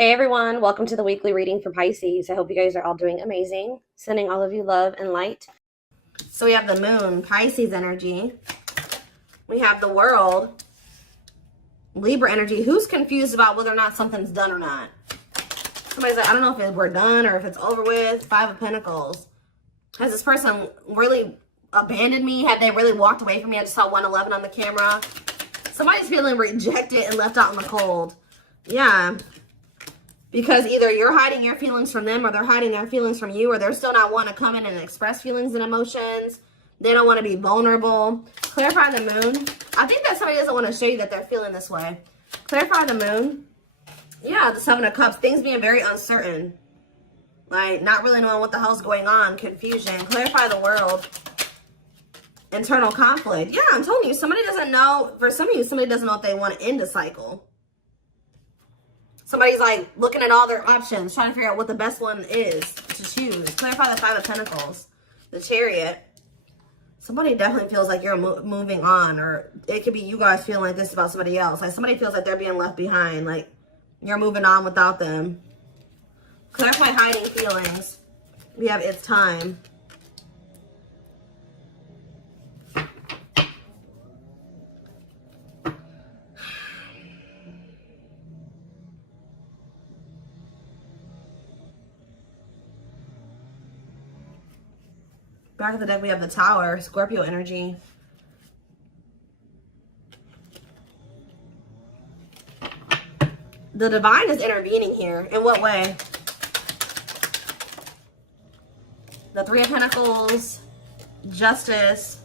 Hey everyone, welcome to the weekly reading for Pisces. I hope you guys are all doing amazing. Sending all of you love and light. So we have the moon, Pisces energy. We have the world, Libra energy. Who's confused about whether or not something's done or not? Somebody's like, I don't know if we're done or if it's over with. Five of Pentacles. Has this person really abandoned me? Have they really walked away from me? I just saw 111 on the camera. Somebody's feeling rejected and left out in the cold. Yeah. Because either you're hiding your feelings from them or they're hiding their feelings from you, or they're still not wanting to come in and express feelings and emotions. They don't want to be vulnerable. Clarify the moon. I think that somebody doesn't want to show you that they're feeling this way. Clarify the moon. Yeah, the Seven of Cups. Things being very uncertain. Like, not really knowing what the hell's going on. Confusion. Clarify the world. Internal conflict. Yeah, I'm telling you, somebody doesn't know. For some of you, somebody doesn't know if they want to end a cycle. Somebody's like looking at all their options, trying to figure out what the best one is to choose. Clarify the Five of Pentacles, the Chariot. Somebody definitely feels like you're moving on, or it could be you guys feeling like this about somebody else. Like somebody feels like they're being left behind, like you're moving on without them. Clarify hiding feelings. We have it's time. Back of the deck, we have the Tower, Scorpio energy. The Divine is intervening here. In what way? The Three of Pentacles, Justice,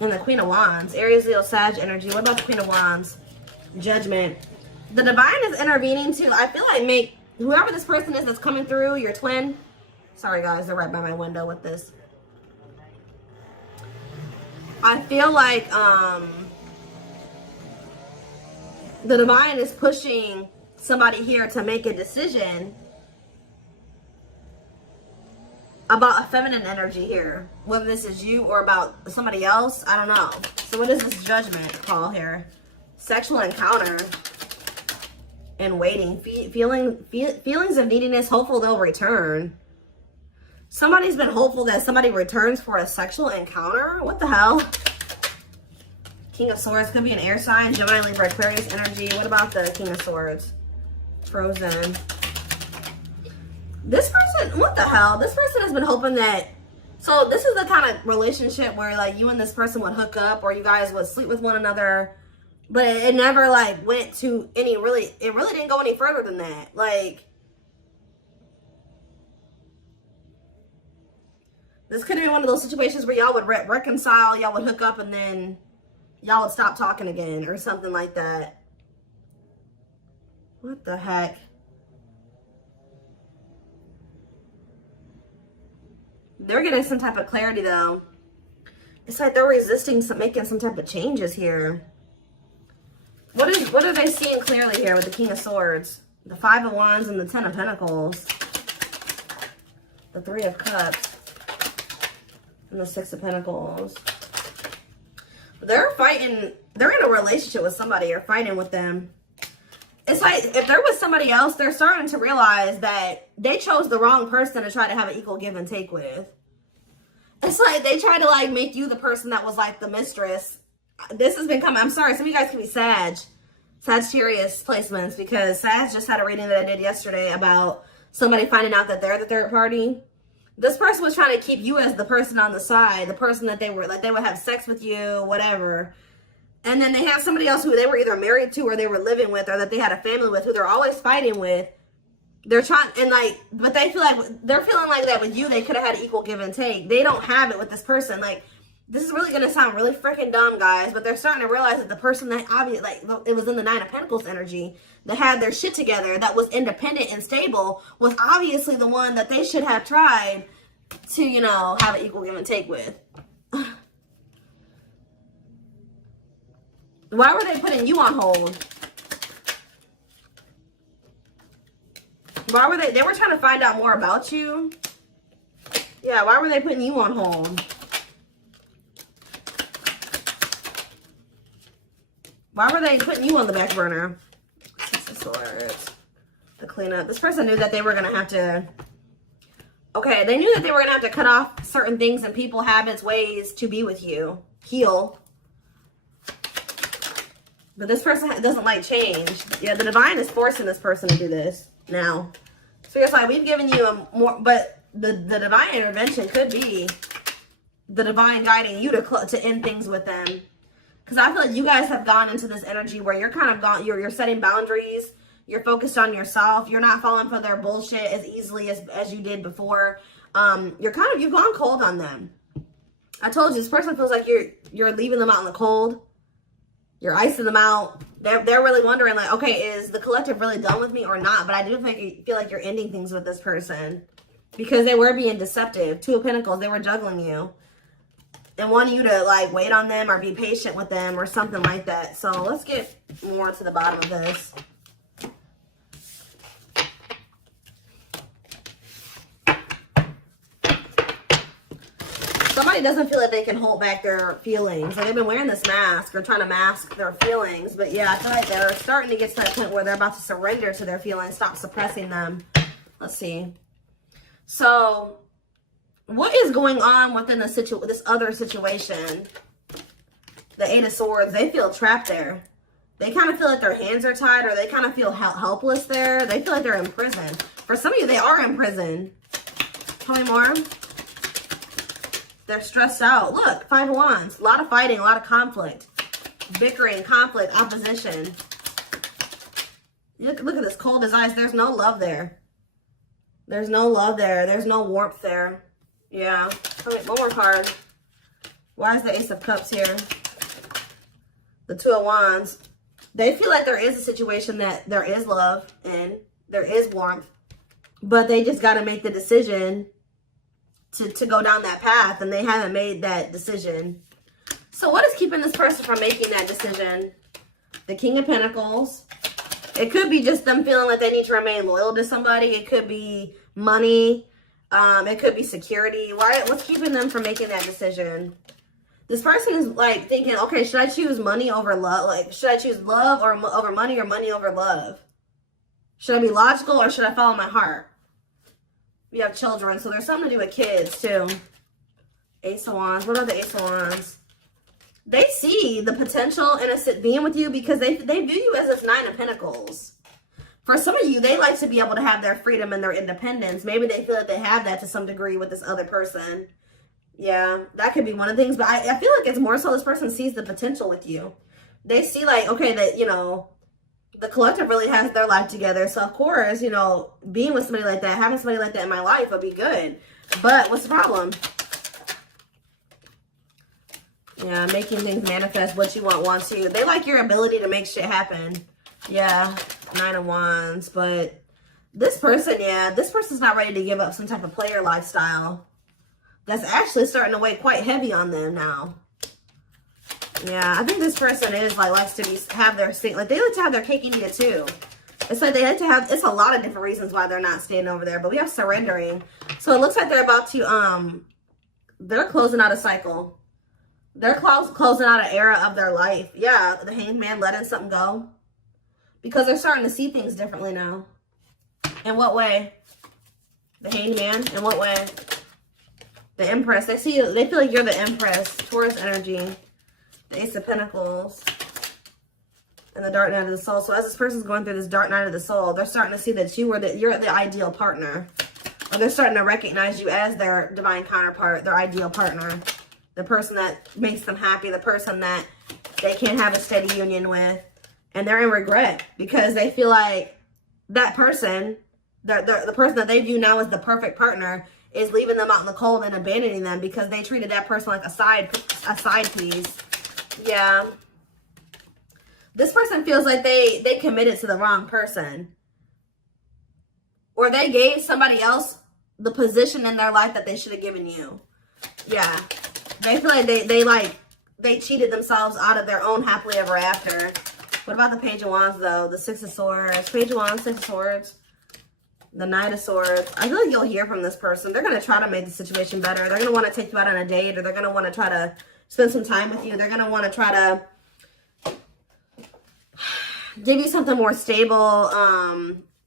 and the Queen of Wands. Aries, Leo, Sag energy. What about the Queen of Wands? Judgment. The Divine is intervening too. I feel like whoever this person is that's coming through, your twin. Sorry guys, they're right by my window with this. I feel like the Divine is pushing somebody here to make a decision about a feminine energy here. Whether this is you or about somebody else, I don't know. So what is this Judgment call here? Sexual encounter and waiting. Feelings of neediness, hopeful they'll return. Somebody's been hopeful that somebody returns for a sexual encounter. What the hell? King of Swords could be an air sign. Gemini, Libra, Aquarius energy. What about the King of Swords? Frozen. This person, what the hell? This person has been hoping that... So this is the kind of relationship where like you and this person would hook up or you guys would sleep with one another. But it never like went to any really... It really didn't go any further than that. Like... This could have been one of those situations where y'all would reconcile, y'all would hook up, and then y'all would stop talking again or something like that. What the heck? They're getting some type of clarity, though. It's like they're resisting making some type of changes here. What are they seeing clearly here with the King of Swords? The Five of Wands and the Ten of Pentacles. The Three of Cups. And the Six of Pentacles. They're fighting. They're in a relationship with somebody or fighting with them. It's like if there was somebody else, they're starting to realize that they chose the wrong person to try to have an equal give and take with. It's like they try to like make you the person that was like the mistress. This has been coming. I'm sorry. Some of you guys can be Sagittarius placements because Sag just had a reading that I did yesterday about somebody finding out that they're the third party. This person was trying to keep you as the person on the side, the person that they were, like they would have sex with you, whatever. And then they have somebody else who they were either married to or they were living with or that they had a family with who they're always fighting with. They're trying, and like, but they feel like, they're feeling like that with you, they could have had equal give and take. They don't have it with this person. Like, this is really going to sound really freaking dumb, guys, but they're starting to realize that the person that obviously, like, it was in the Nine of Pentacles energy, that had their shit together, that was independent and stable, was obviously the one that they should have tried to, you know, have an equal give and take with. Why were they putting you on hold? Why were they were trying to find out more about you? Yeah, why were they putting you on hold? Why were they putting you on the back burner? of Swords. The cleanup. This person knew that they were going to have to... Okay, they knew that they were going to have to cut off certain things and people, habits, ways to be with you. Heal. But this person doesn't like change. Yeah, the divine is forcing this person to do this now. So it's like, we've given you a more... But the divine intervention could be the divine guiding you to end things with them. Because I feel like you guys have gone into this energy where you're kind of gone... You're setting boundaries. You're focused on yourself. You're not falling for their bullshit as easily as you did before. You've gone cold on them. I told you, this person feels like you're leaving them out in the cold. You're icing them out. They're really wondering, like, okay, is the collective really done with me or not? But I do feel like you're ending things with this person because they were being deceptive. Two of Pentacles, they were juggling you and wanting you to, like, wait on them or be patient with them or something like that. So let's get more to the bottom of this. Somebody doesn't feel like they can hold back their feelings. Like they've been wearing this mask or trying to mask their feelings. But yeah, I feel like they're starting to get to that point where they're about to surrender to their feelings, stop suppressing them. Let's see. So what is going on within this other situation? The Eight of Swords, they feel trapped there. They kind of feel like their hands are tied, or they kind of feel helpless there. They feel like they're in prison. For some of you, they are in prison. Tell me more. They're stressed out. Look, Five of Wands. A lot of fighting, a lot of conflict. Bickering, conflict, opposition. Look at this cold as ice. There's no love there. There's no love there. There's no warmth there. Yeah. Tell me one more card. Why is the Ace of Cups here? The Two of Wands. They feel like there is a situation that there is love and there is warmth. But they just got to make the decision to go down that path, and they haven't made that decision. So what is keeping this person from making that decision? The King of Pentacles. It could be just them feeling like they need to remain loyal to somebody. It could be money. It could be security. What's keeping them from making that decision? This person is like thinking, okay, should I choose money over love? Like, should I choose love over money or money over love? Should I be logical or should I follow my heart? We have children, so there's something to do with kids, too. Ace of Wands. What about the Ace of Wands? They see the potential in being with you because they view you as this Nine of Pentacles. For some of you, they like to be able to have their freedom and their independence. Maybe they feel that they have that to some degree with this other person. Yeah, that could be one of the things. But I feel like it's more so this person sees the potential with you. They see, like, okay, that, you know, the collective really has their life together. So, of course, you know, being with somebody like that, having somebody like that in my life would be good. But what's the problem? Yeah, making things manifest. What you want wants you. They like your ability to make shit happen. Yeah, Nine of Wands. But this person, yeah, this person's not ready to give up some type of player lifestyle. That's actually starting to weigh quite heavy on them now. Yeah, I think this person is like likes to have their thing. Like they like to have their cake and eat it too. It's like they like to have. It's a lot of different reasons why they're not staying over there. But we have surrendering. So it looks like they're about to they're closing out a cycle. They're closing out an era of their life. Yeah, the Hanged Man letting something go because they're starting to see things differently now. In what way? The Hanged Man. In what way? The Empress. They feel like you're the Empress. Taurus energy. The Ace of Pentacles. And the Dark Night of the Soul. So as this person's going through this Dark Night of the Soul, they're starting to see that you're the ideal partner. Or they're starting to recognize you as their divine counterpart, their ideal partner. The person that makes them happy, the person that they can't have a steady union with. And they're in regret because they feel like that person, the person that they view now as the perfect partner, is leaving them out in the cold and abandoning them because they treated that person like a side piece. Yeah. This person feels like they committed to the wrong person. Or they gave somebody else the position in their life that they should have given you. Yeah. They feel like they cheated themselves out of their own happily ever after. What about the Page of Wands, though? The Six of Swords. Page of Wands, Six of Swords. The Knight of Swords. I feel like you'll hear from this person. They're going to try to make the situation better. They're going to want to take you out on a date, or they're going to want to try to spend some time with you. They're going to want to try to give you something more stable.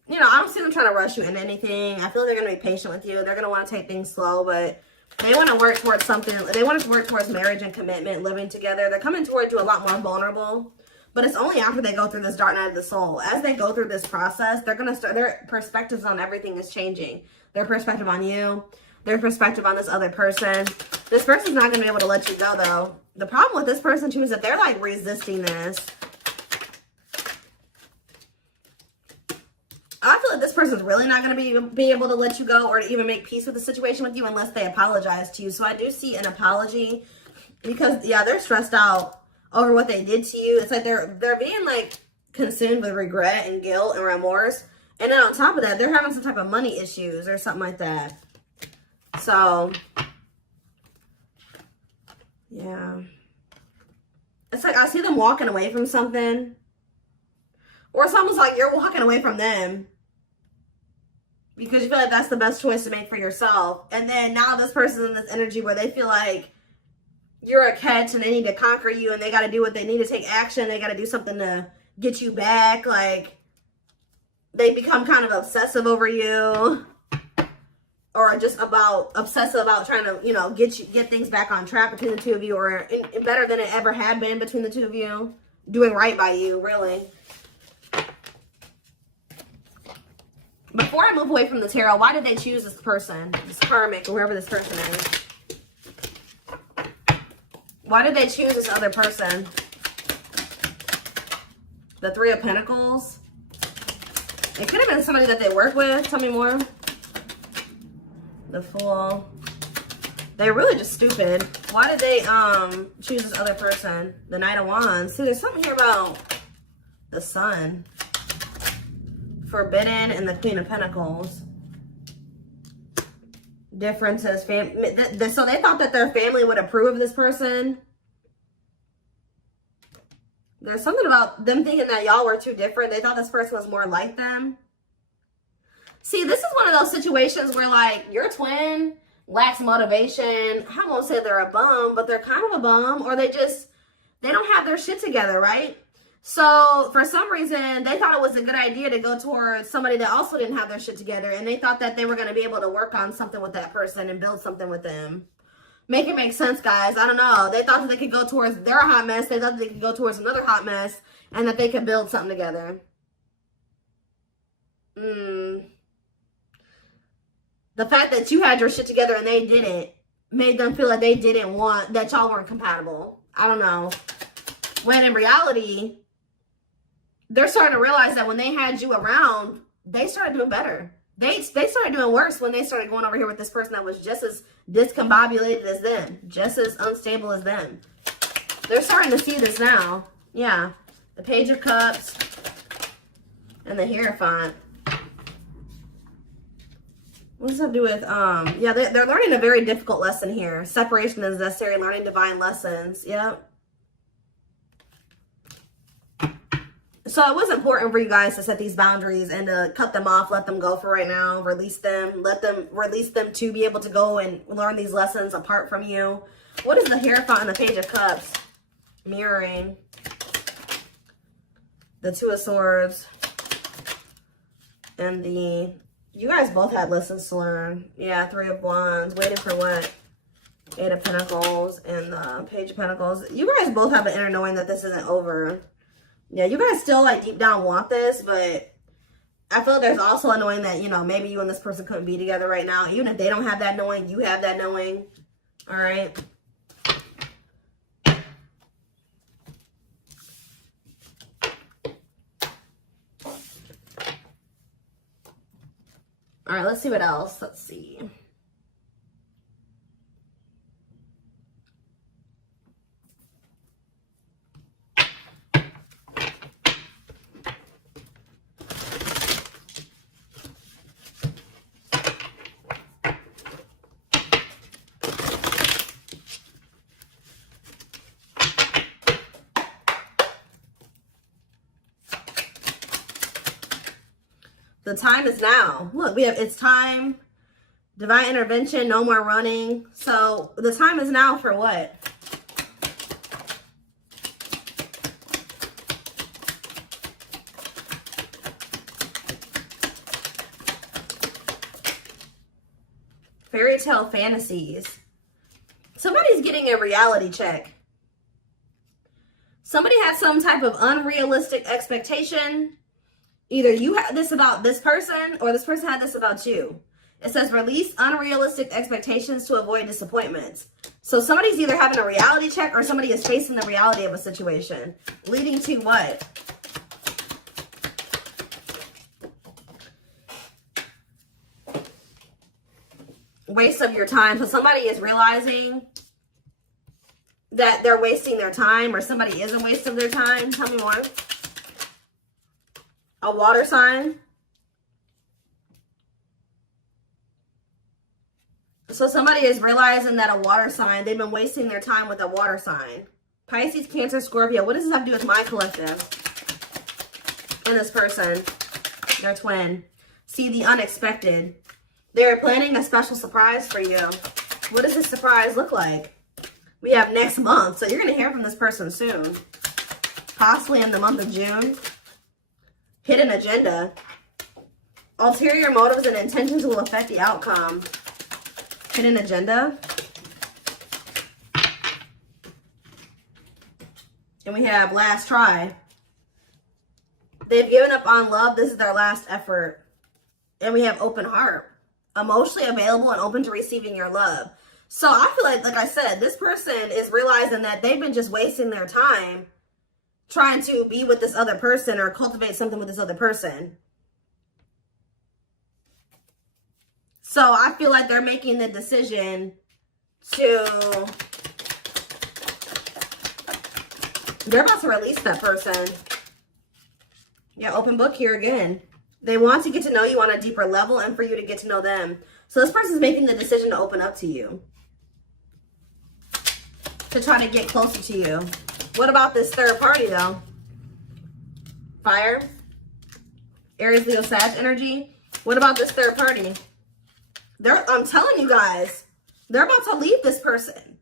You know, I don't see them trying to rush you into anything. I feel like they're going to be patient with you. They're going to want to take things slow, but they want to work towards something. They want to work towards marriage and commitment, living together. They're coming towards you a lot more vulnerable, but it's only after they go through this dark night of the soul. As they go through this process, they're going to start, their perspectives on everything is changing. Their perspective on you, their perspective on this other person. This person's not going to be able to let you go, though. The problem with this person, too, is that they're, like, resisting this. I feel like this person's really not going to be able to let you go or to even make peace with the situation with you unless they apologize to you. So I do see an apology because, yeah, they're stressed out over what they did to you. It's like they're being, like, consumed with regret and guilt and remorse. And then on top of that, they're having some type of money issues or something like that. So, yeah. It's like I see them walking away from something. Or it's almost like you're walking away from them because you feel like that's the best choice to make for yourself. And then now this person's in this energy where they feel like you're a catch and they need to conquer you and they got to do what they need to take action. They got to do something to get you back. Like, they become kind of obsessive over you or just obsessive about trying to, you know, get things back on track between the two of you or better than it ever had been between the two of you. Doing right by you, really. Before I move away from the tarot, why did they choose this person? This karmic, or whoever this person is. Why did they choose this other person? The Three of Pentacles. It could have been somebody that they work with. Tell me more. The Fool. They're really just stupid. Why did they choose this other person? The Knight of Wands. See, there's something here about the Sun. Forbidden and the Queen of Pentacles. Differences. So they thought that their family would approve of this person. There's something about them thinking that y'all were too different. They thought this person was more like them. See, this is one of those situations where, like, your twin lacks motivation. I won't say they're a bum, but they're kind of a bum. Or they don't have their shit together, right? So, for some reason, they thought it was a good idea to go towards somebody that also didn't have their shit together. And they thought that they were going to be able to work on something with that person and build something with them. Make it make sense, guys. I don't know. They thought that they could go towards their hot mess. They thought that they could go towards another hot mess. And that they could build something together. The fact that you had your shit together and they didn't made them feel like they didn't want, that y'all weren't compatible. I don't know. When in reality, they're starting to realize that when they had you around, they started doing better. They started doing worse when they started going over here with this person that was just as discombobulated as them. Just as unstable as them. They're starting to see this now. Yeah. The Page of Cups. And the Hierophant. What does that do with, yeah, they're learning a very difficult lesson here. Separation is necessary, learning divine lessons. Yep. So it was important for you guys to set these boundaries and to cut them off, let them go for right now, release them, release them to be able to go and learn these lessons apart from you. What is the Hierophant and the Page of Cups? Mirroring. The Two of Swords. And you guys both had lessons to learn. Yeah, Three of Wands. Waiting for what? Eight of Pentacles and the Page of Pentacles. You guys both have an inner knowing that this isn't over. Yeah, you guys still, like, deep down want this, but I feel there's also a knowing that, you know, maybe you and this person couldn't be together right now. Even if they don't have that knowing, you have that knowing. All right? All right, let's see what else. Let's see. The time is now. Look, we have, it's time, divine intervention, no more running. So the time is now for what? Fairy tale fantasies. Somebody's getting a reality check. Somebody had some type of unrealistic expectation. Either you had this about this person or this person had this about you. It says release unrealistic expectations to avoid disappointments. So somebody's either having a reality check or somebody is facing the reality of a situation. Leading to what? Waste of your time. So somebody is realizing that they're wasting their time, or somebody is a waste of their time. Tell me more. A water sign. So somebody is realizing that a water sign, they've been wasting their time with a water sign. Pisces, Cancer, Scorpio. What does this have to do with my collective? And this person, their twin. See the unexpected. They're planning a special surprise for you. What does this surprise look like? We have next month. So you're going to hear from this person soon. Possibly in the month of June. Hidden agenda. Ulterior motives and intentions will affect the outcome. Hidden agenda. And we have last try. They've given up on love. This is their last effort. And we have open heart. Emotionally available and open to receiving your love. So I feel like I said, this person is realizing that they've been just wasting their time trying to be with this other person or cultivate something with this other person. So I feel like they're making the decision to, they're about to release that person. Yeah, open book here again. They want to get to know you on a deeper level and for you to get to know them. So this person's making the decision to open up to you. To try to get closer to you. What about this third party though? Fire. Aries, Leo, Sag energy. What about this third party? I'm telling you guys, they're about to leave this person.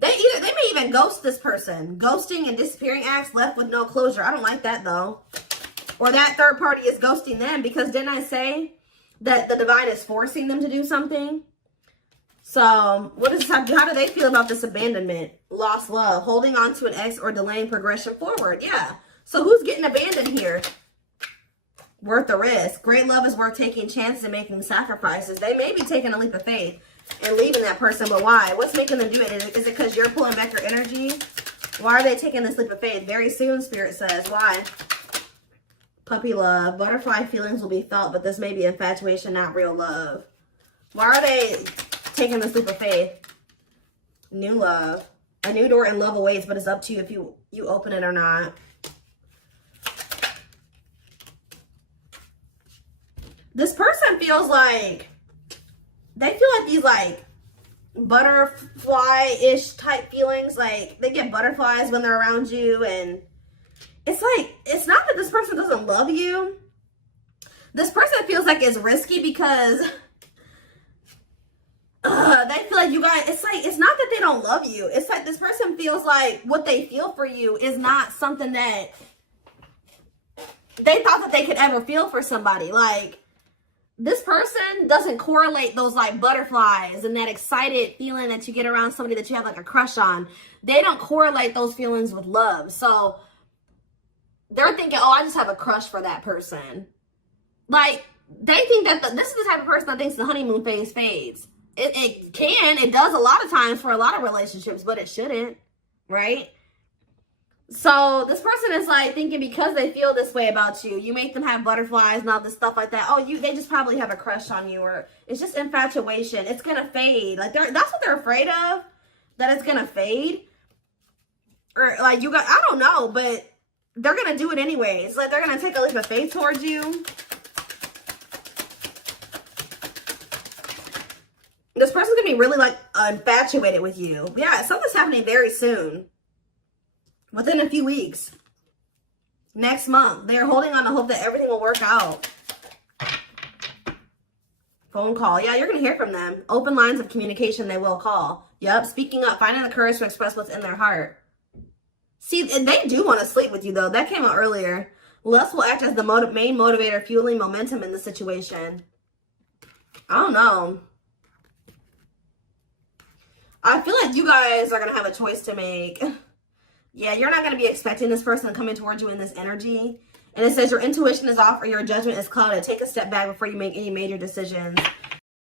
They may even ghost this person. Ghosting and disappearing acts left with no closure. I don't like that though. Or that third party is ghosting them, because didn't I say that the divine is forcing them to do something? So what does this have to do? How do they feel about this abandonment? Lost love, holding on to an ex, or delaying progression forward. Yeah. So who's getting abandoned here? Worth the risk. Great love is worth taking chances and making sacrifices. They may be taking a leap of faith and leaving that person, but why? What's making them do it? Is it because you're pulling back your energy? Why are they taking this leap of faith? Very soon, Spirit says. Why? Puppy love. Butterfly feelings will be felt, but this may be infatuation, not real love. Why are they taking this leap of faith? New love. A new door and love awaits, but it's up to you if you open it or not. This person feels like, they feel like these like butterfly-ish type feelings. Like they get butterflies when they're around you, and it's like, it's not that this person doesn't love you. This person feels like it's risky because they feel like you guys, it's like, it's not that they don't love you. It's like this person feels like what they feel for you is not something that they thought that they could ever feel for somebody. Like, this person doesn't correlate those like butterflies and that excited feeling that you get around somebody that you have like a crush on. They don't correlate those feelings with love. So they're thinking, oh, I just have a crush for that person. Like, they think that this is the type of person that thinks the honeymoon phase fades. It does a lot of times for a lot of relationships, but it shouldn't, right? So this person is like thinking because they feel this way about you, you make them have butterflies and all this stuff like that. Oh, they just probably have a crush on you, or it's just infatuation. It's going to fade. Like that's what they're afraid of, that it's going to fade. Or like I don't know, but they're going to do it anyways. Like they're going to take a leap of faith towards you. This person's going to be really like infatuated with you. Yeah, something's happening very soon. Within a few weeks. Next month. They're holding on to hope that everything will work out. Phone call. Yeah, you're going to hear from them. Open lines of communication, they will call. Yep, speaking up. Finding the courage to express what's in their heart. See, they do want to sleep with you, though. That came out earlier. Lust will act as the main motivator, fueling momentum in the situation. I don't know. I feel like you guys are going to have a choice to make. Yeah, you're not going to be expecting this person coming towards you in this energy. And it says your intuition is off or your judgment is clouded. Take a step back before you make any major decisions.